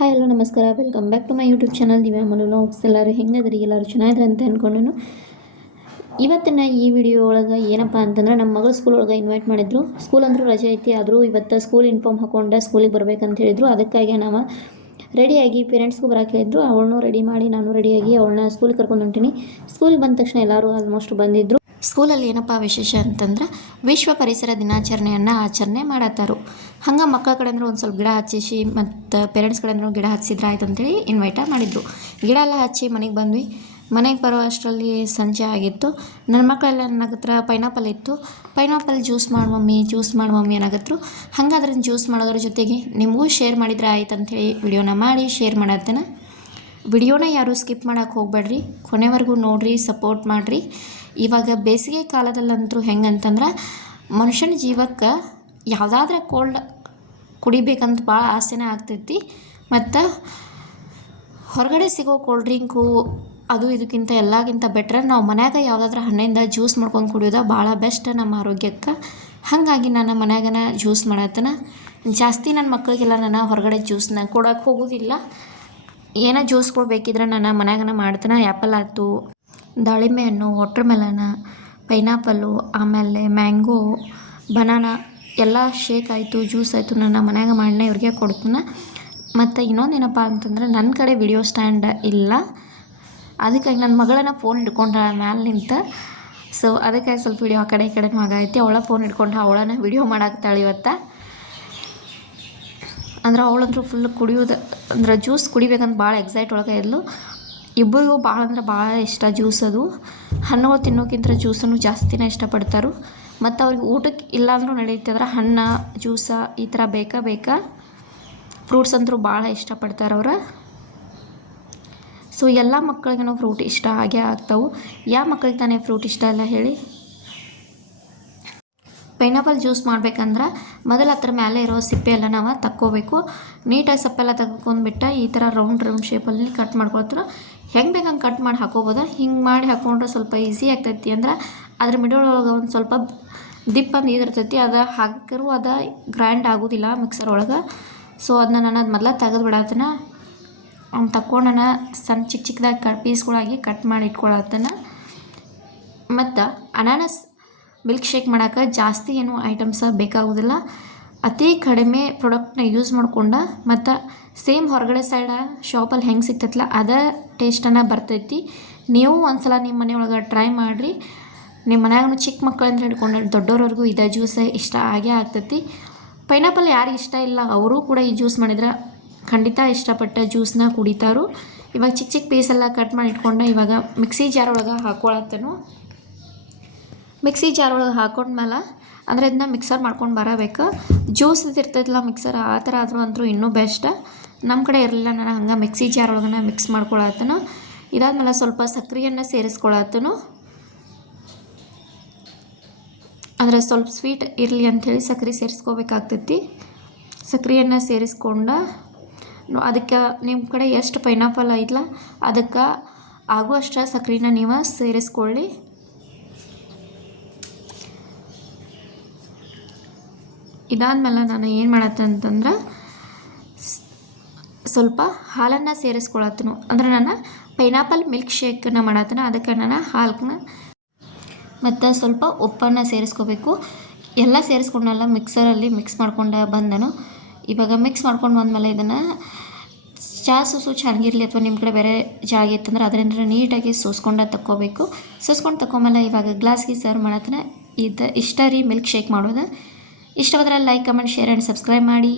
Hi hello ನಮಸ್ಕಾರ, welcome back to my YouTube channel Divya Manu vlogs. ಎಲ್ಲರೂ ಹೆಂಗದ್ರಿ? ಎಲ್ಲರೂ ಚೆನ್ನಾಗಿದ್ರೆ ಅಂತ ಅಂದ್ಕೊಂಡು ಇವತ್ತಿನ ಈ ವಿಡಿಯೋ ಒಳಗೆ ಏನಪ್ಪ ಅಂತಂದ್ರೆ ನಮ್ಮ ಮಗಳು ಸ್ಕೂಲ್ ಒಳಗೆ ಇನ್ವೈಟ್ ಮಾಡಿದ್ರು. ಸ್ಕೂಲ್ ಅಂದರೂ ರಜೆ ಐತಿ, ಆದರೂ ಇವತ್ತು ಸ್ಕೂಲ್ ಇನ್ಫಾರ್ಮ್ ಹಾಕ್ಕೊಂಡು ಸ್ಕೂಲಿಗೆ ಬರ್ಬೇಕಂತ ಹೇಳಿದ್ರು. ಅದಕ್ಕಾಗಿ ನಾವು ರೆಡಿಯಾಗಿ ಪೇರೆಂಟ್ಸ್ಗೂ ಬರೋಕೆ ಹೇಳಿದ್ರು. ಅವಳನ್ನೂ ರೆಡಿ ಮಾಡಿ ನಾನು ರೆಡಿಯಾಗಿ ಅವಳನ್ನ ಸ್ಕೂಲಿಗೆ ಕರ್ಕೊಂಡು ಹೊಂಟೀನಿ. ಸ್ಕೂಲಿಗೆ ಬಂದ ತಕ್ಷಣ ಎಲ್ಲರೂ ಆಲ್ಮೋಸ್ಟ್ ಬಂದಿದ್ದರು. ಸ್ಕೂಲಲ್ಲಿ ಏನಪ್ಪ ವಿಶೇಷ ಅಂತಂದ್ರೆ ವಿಶ್ವ ಪರಿಸರ ದಿನಾಚರಣೆಯನ್ನು ಆಚರಣೆ ಮಾಡತ್ತಾರು. ಹಂಗೆ ಮಕ್ಕಳ ಕಡೆ ಅಂದ್ರೆ ಒಂದು ಸ್ವಲ್ಪ ಗಿಡ ಹಚ್ಚಿಸಿ ಮತ್ತು ಪೇರೆಂಟ್ಸ್ ಕಡೆ ಅಂದ್ರೆ ಗಿಡ ಹಚ್ಚಿದ್ರೆ ಆಯ್ತು ಅಂತೇಳಿ ಇನ್ವೈಟ ಮಾಡಿದ್ರು. ಗಿಡ ಎಲ್ಲ ಹಚ್ಚಿ ಮನೆಗೆ ಬಂದ್ವಿ. ಮನೆಗೆ ಬರೋ ಅಷ್ಟರಲ್ಲಿ ಸಂಜೆ ಆಗಿತ್ತು. ನನ್ನ ಮಕ್ಕಳೆಲ್ಲ ನನ್ನ ಹತ್ರ ಪೈನಾಪಲ್ ಇತ್ತು. ಪೈನಾಪಲ್ ಜ್ಯೂಸ್ ಮಾಡಿ ಮಮ್ಮಿ ಅನ್ನಕತ್ರು. ಹಂಗೆ ಅದ್ರನ್ನ ಜ್ಯೂಸ್ ಮಾಡೋದ್ರ ಜೊತೆಗೆ ನಿಮಗೂ ಶೇರ್ ಮಾಡಿದ್ರೆ ಆಯ್ತು ಅಂಥೇಳಿ ವಿಡಿಯೋನ ಮಾಡಿ ಶೇರ್ ಮಾಡತ್ತೇನೆ. ವಿಡಿಯೋನ ಯಾರೂ ಸ್ಕಿಪ್ ಮಾಡೋಕ್ಕೆ ಹೋಗಬೇಡ್ರಿ, ಕೊನೆವರೆಗೂ ನೋಡಿರಿ, ಸಪೋರ್ಟ್ ಮಾಡಿರಿ. ಇವಾಗ ಬೇಸಿಗೆ ಕಾಲದಲ್ಲಂತರೂ ಹೆಂಗಂತಂದ್ರೆ ಮನುಷ್ಯನ ಜೀವಕ್ಕೆ ಯಾವುದಾದ್ರೂ ಕೋಲ್ಡ್ ಕುಡಿಬೇಕಂತ ಭಾಳ ಆಸೆನೇ ಆಗ್ತೈತಿ. ಮತ್ತು ಹೊರಗಡೆ ಸಿಗೋ ಕೋಲ್ಡ್ ಡ್ರಿಂಕು ಅದು ಇದಕ್ಕಿಂತ ಎಲ್ಲಕ್ಕಿಂತ ಬೆಟ್ರ್ ನಾವು ಮನ್ಯಾಗ ಯಾವುದಾದ್ರೂ ಹಣ್ಣಿಂದ ಜ್ಯೂಸ್ ಮಾಡ್ಕೊಂಡು ಕುಡಿಯೋದು ಭಾಳ ಬೆಸ್ಟ್ ನಮ್ಮ ಆರೋಗ್ಯಕ್ಕೆ. ಹಾಗಾಗಿ ನಾನು ಮನ್ಯಾಗನ ಜ್ಯೂಸ್ ಮಾಡತ್ತೇನೆ. ಜಾಸ್ತಿ ನನ್ನ ಮಕ್ಕಳಿಗೆಲ್ಲ ನಾನು ಹೊರಗಡೆ ಜ್ಯೂಸ್ನ ಕೊಡೋಕೆ ಹೋಗೋದಿಲ್ಲ. ಏನೋ ಜ್ಯೂಸ್ಗಳು ಬೇಕಿದ್ರೆ ನಾನು ಮನ್ಯಾಗನ ಮಾಡ್ತೇನೆ. ಆ್ಯಪಲ್ ಆಯ್ತು, ದಾಳಿಂಬೆ ಹಣ್ಣು, ವಾಟರ್ ಮೆಲನ, ಪೈನಾಪಲ್ಲು, ಆಮೇಲೆ ಮ್ಯಾಂಗೋ, ಬನಾನಾ ಎಲ್ಲ ಶೇಕ್ ಆಯಿತು, ಜ್ಯೂಸ್ ಆಯಿತು, ನನ್ನ ಮನ್ಯಾಗ ಮಾಡನೆ ಇವ್ರಿಗೆ ಕೊಡ್ತೀನಿ. ಮತ್ತು ಇನ್ನೊಂದೇನಪ್ಪ ಅಂತಂದ್ರೆ ನನ್ನ ಕಡೆ ವಿಡಿಯೋ ಸ್ಟ್ಯಾಂಡ್ ಇಲ್ಲ, ಅದಕ್ಕಾಗಿ ನನ್ನ ಮಗಳನ್ನ ಫೋನ್ ಹಿಡ್ಕೊಂಡ್ರೆ ಮ್ಯಾಲೆ ನಿಂತು. ಸೊ ಅದಕ್ಕಾಗಿ ಸ್ವಲ್ಪ ವಿಡಿಯೋ ಆ ಕಡೆ ಈ ಕಡೆನೂ ಆಗೈತಿ. ಅವಳ ಫೋನ್ ಹಿಡ್ಕೊಂಡು ಅವಳನ್ನ ವಿಡಿಯೋ ಮಾಡಾಕ್ತಾಳೆ ಇವತ್ತು. ಅಂದ್ರೆ ಅವಳಂದ್ರೂ ಫುಲ್ ಕುಡಿಯೋದು ಅಂದ್ರೆ ಜ್ಯೂಸ್ ಕುಡಿಬೇಕಂತ ಭಾಳ ಎಕ್ಸೈಟ್ ಒಳಗೆ ಇದ್ಲು. ಇಬ್ಬರಿಗೂ ಭಾಳ ಅಂದ್ರೆ ಭಾಳ ಇಷ್ಟ ಜ್ಯೂಸ್. ಅದು ಹಣ್ಣುಗಳು ತಿನ್ನೋಕ್ಕಿಂತ ಜ್ಯೂಸನ್ನು ಜಾಸ್ತಿನೇ ಇಷ್ಟಪಡ್ತಾರೆ. ಮತ್ತು ಅವ್ರಿಗೆ ಊಟಕ್ಕೆ ಇಲ್ಲಾಂದ್ರೂ ನಡೀತದ್ರೆ ಹಣ್ಣು ಜ್ಯೂಸ ಈ ಥರ ಬೇಕಾ ಫ್ರೂಟ್ಸ್ ಅಂತೂ ಭಾಳ ಇಷ್ಟಪಡ್ತಾರೆ ಅವ್ರು. ಸೊ ಎಲ್ಲ ಮಕ್ಕಳಿಗೂ ಫ್ರೂಟ್ ಇಷ್ಟ ಆಗೇ ಆಗ್ತಾವೆ. ಯಾವ ಮಕ್ಕಳಿಗೆ ತಾನೇ ಫ್ರೂಟ್ ಇಷ್ಟ ಇಲ್ಲ ಹೇಳಿ? ಪೈನಾಪಲ್ ಜ್ಯೂಸ್ ಮಾಡ್ಬೇಕಂದ್ರೆ ಮೊದಲು ಹತ್ರ ಮೇಲೆ ಇರೋ ಸಿಪ್ಪೆ ಎಲ್ಲ ನಾವು ತಕ್ಕೋಬೇಕು. ನೀಟಾಗಿ ಸಪ್ಪೆಲ್ಲ ತಗೊಂಡ್ಬಿಟ್ಟು ಈ ಥರ ರೌಂಡ್ ಶೇಪಲ್ಲಿ ಕಟ್ ಮಾಡ್ಕೊಳ್ತಾರೆ. ಹೆಂಗೆ ಬೇಕಂಗೆ ಕಟ್ ಮಾಡಿ ಹಾಕೋಬೋದು. ಹಿಂಗೆ ಮಾಡಿ ಹಾಕ್ಕೊಂಡ್ರೆ ಸ್ವಲ್ಪ ಈಸಿ ಆಗ್ತೈತಿ. ಅಂದ್ರೆ ಅದ್ರ ಮಿಡಲ್ ಒಳಗೆ ಒಂದು ಸ್ವಲ್ಪ ದಿಪ್ ಅಂತ ಇದಿರ್ತೈತಿ, ಅದು ಹಾಕಿರೂ ಅದು ಗ್ರೈಂಡ್ ಆಗೋದಿಲ್ಲ ಮಿಕ್ಸರ್ ಒಳಗೆ. ಸೊ ಅದನ್ನ ನಾನು ಅದು ಮೊದಲ ತೆಗೆದು ಬಿಡತ್ತೇನೆ. ಅವ್ನು ತಕ್ಕೊಂಡು ಸಣ್ಣ ಚಿಕ್ಕದಾಗಿ ಪೀಸ್ಗಳಾಗಿ ಕಟ್ ಮಾಡಿ ಇಟ್ಕೊಳತ್ತೇನೆ. ಮತ್ತು ಅನಾನಸ್ ಮಿಲ್ಕ್ ಶೇಕ್ ಮಾಡೋಕೆ ಜಾಸ್ತಿ ಏನು ಐಟಮ್ಸ ಬೇಕಾಗೋದಿಲ್ಲ. ಅತಿ ಕಡಿಮೆ ಪ್ರಾಡಕ್ಟ್ನ ಯೂಸ್ ಮಾಡ್ಕೊಂಡು ಮತ್ತು ಸೇಮ್ ಹೊರಗಡೆ ಸೈಡ ಶಾಪಲ್ಲಿ ಹೆಂಗೆ ಸಿಗ್ತೈತಲ್ಲ ಅದೇ ಟೇಸ್ಟನ್ನು ಬರ್ತೈತಿ. ನೀವು ಒಂದು ಸಲ ನಿಮ್ಮ ಮನೆಯೊಳಗೆ ಟ್ರೈ ಮಾಡಿರಿ. ನಿಮ್ಮ ಮನ್ಯಾಗೂ ಚಿಕ್ಕ ಮಕ್ಕಳಂದ್ರೆ ಹಿಡ್ಕೊಂಡು ದೊಡ್ಡವ್ರವ್ರಿಗೂ ಇದೇ ಜ್ಯೂಸ್ ಇಷ್ಟ ಆಗೇ ಆಗ್ತೈತಿ. ಪೈನಾಪಲ್ ಯಾರು ಇಷ್ಟ ಇಲ್ಲ ಅವರು ಕೂಡ ಈ ಜ್ಯೂಸ್ ಮಾಡಿದ್ರೆ ಖಂಡಿತ ಇಷ್ಟಪಟ್ಟ ಜ್ಯೂಸನ್ನ ಕುಡಿತಾರು. ಇವಾಗ ಚಿಕ್ಕ ಪೀಸೆಲ್ಲ ಕಟ್ ಮಾಡಿ ಇಟ್ಕೊಂಡು ಇವಾಗ ಮಿಕ್ಸಿ ಜಾರ್ ಒಳಗೆ ಹಾಕ್ಕೊಳತ್ತೇನು. ಮಿಕ್ಸಿ ಜಾರ್ ಒಳಗೆ ಹಾಕೊಂಡ್ಮೇಲೆ ಅಂದರೆ ಇದನ್ನ ಮಿಕ್ಸರ್ ಮಾಡ್ಕೊಂಡು ಬರಬೇಕು. ಜ್ಯೂಸ್ ಇರ್ತೈತಲ್ಲ ಮಿಕ್ಸರ್ ಆ ಥರ ಆದರೂ ಅಂದರೂ ಇನ್ನೂ ಬೆಸ್ಟ್. ನಮ್ಮ ಕಡೆ ಇರಲಿಲ್ಲ, ನಾನು ಹಂಗೆ ಮಿಕ್ಸಿ ಜಾರ್ ಒಳಗೆ ಮಿಕ್ಸ್ ಮಾಡ್ಕೊಳತ್ತೇನು. ಇದಾದ್ಮೇಲೆ ಸ್ವಲ್ಪ ಸಕ್ಕರೆಯನ್ನು ಸೇರಿಸ್ಕೊಳತ್ತೇನು. ಅಂದರೆ ಸ್ವಲ್ಪ ಸ್ವೀಟ್ ಇರಲಿ ಅಂಥೇಳಿ ಸಕ್ಕರೆ ಸೇರಿಸ್ಕೋಬೇಕಾಗ್ತೈತಿ. ಸಕ್ಕರೆಯನ್ನು ಸೇರಿಸ್ಕೊಂಡು ಅದಕ್ಕೆ ನಿಮ್ಮ ಕಡೆ ಎಷ್ಟು ಪೈನಾಪಲ್ ಐತಲ್ಲ ಅದಕ್ಕೆ ಆಗುವಷ್ಟು ಸಕ್ಕರೆನ ನೀವು ಸೇರಿಸ್ಕೊಳ್ಳಿ. ಇದಾದ್ಮೇಲೆ ನಾನು ಏನು ಮಾಡತ್ತೆ ಅಂತಂದ್ರೆ ಸ್ವಲ್ಪ ಹಾಲನ್ನು ಸೇರಿಸ್ಕೊಳತ್ತನು. ಅಂದರೆ ನಾನು ಪೈನಾಪಲ್ ಮಿಲ್ಕ್ ಶೇಕನ್ನು ಮಾಡತ್ತೇನೆ. ಅದಕ್ಕೆ ನಾನು ಹಾಲನ್ನ ಮತ್ತು ಸ್ವಲ್ಪ ಉಪ್ಪನ್ನು ಸೇರಿಸ್ಕೋಬೇಕು. ಎಲ್ಲ ಸೇರಿಸ್ಕೊಂಡೆಲ್ಲ ಮಿಕ್ಸರಲ್ಲಿ ಮಿಕ್ಸ್ ಮಾಡ್ಕೊಂಡು ಬಂದನು. ಇವಾಗ ಮಿಕ್ಸ್ ಮಾಡ್ಕೊಂಡು ಬಂದಮೇಲೆ ಇದನ್ನು ಸೂಸು ಚೆನ್ನಾಗಿರಲಿ ಅಥವಾ ನಿಮ್ಮ ಕಡೆ ಬೇರೆ ಜಾಗ ಇತ್ತಂದ್ರೆ ಅದರಿಂದ ನೀಟಾಗಿ ಸೋಸ್ಕೊಂಡು ತಕ್ಕೋಬೇಕು. ಸೋಸ್ಕೊಂಡು ತಗೊಂಮೇಲೆ ಇವಾಗ ಗ್ಲಾಸ್ಗೆ ಸರ್ವ್ ಮಾಡತ್ತೇನೆ. ಇದು ಇಷ್ಟ ರೀ ಮಿಲ್ಕ್ ಶೇಕ್ ಮಾಡೋದು. ಇಷ್ಟವಾದರೆ like, comment, share and subscribe ಮಾಡಿ.